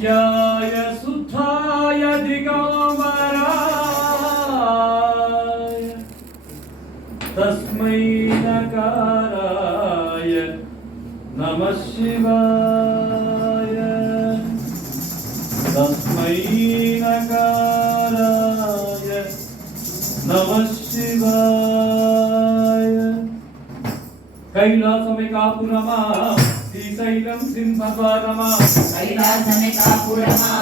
नित्याय सुधाय दिगम्बराय तस्मै नकाराय नमः शिवाय। तस्मै नकाराय नमः शिवाय। कैलासमेकापुरमा தைலம் சிம்பரமா கைலாசமே காபுரமா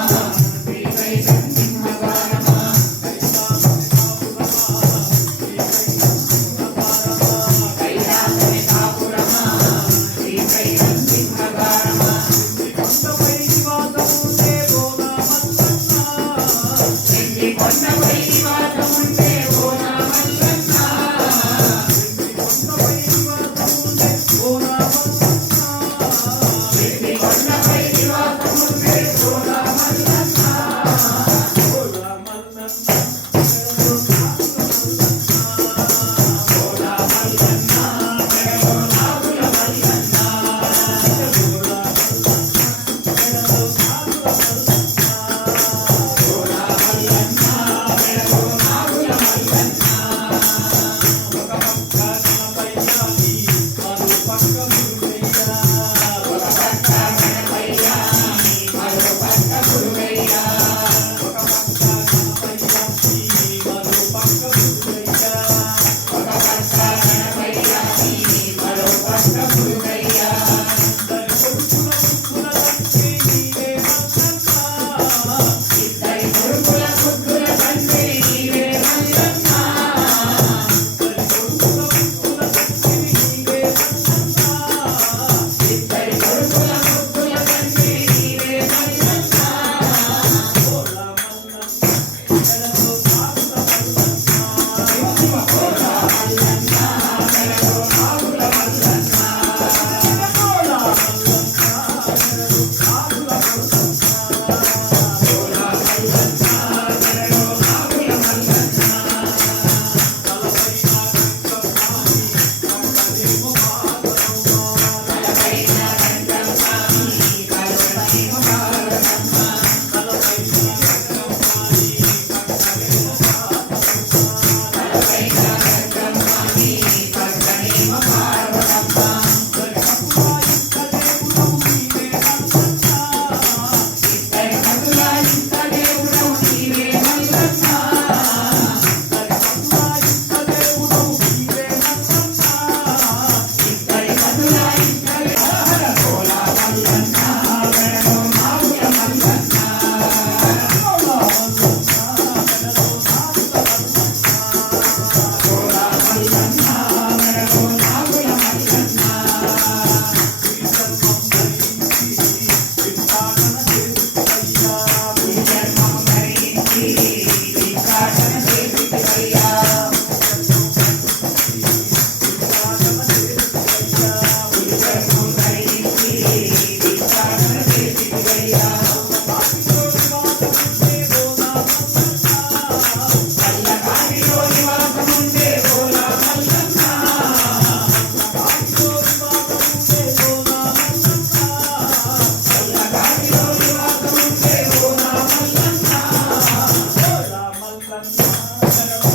Come Yeah.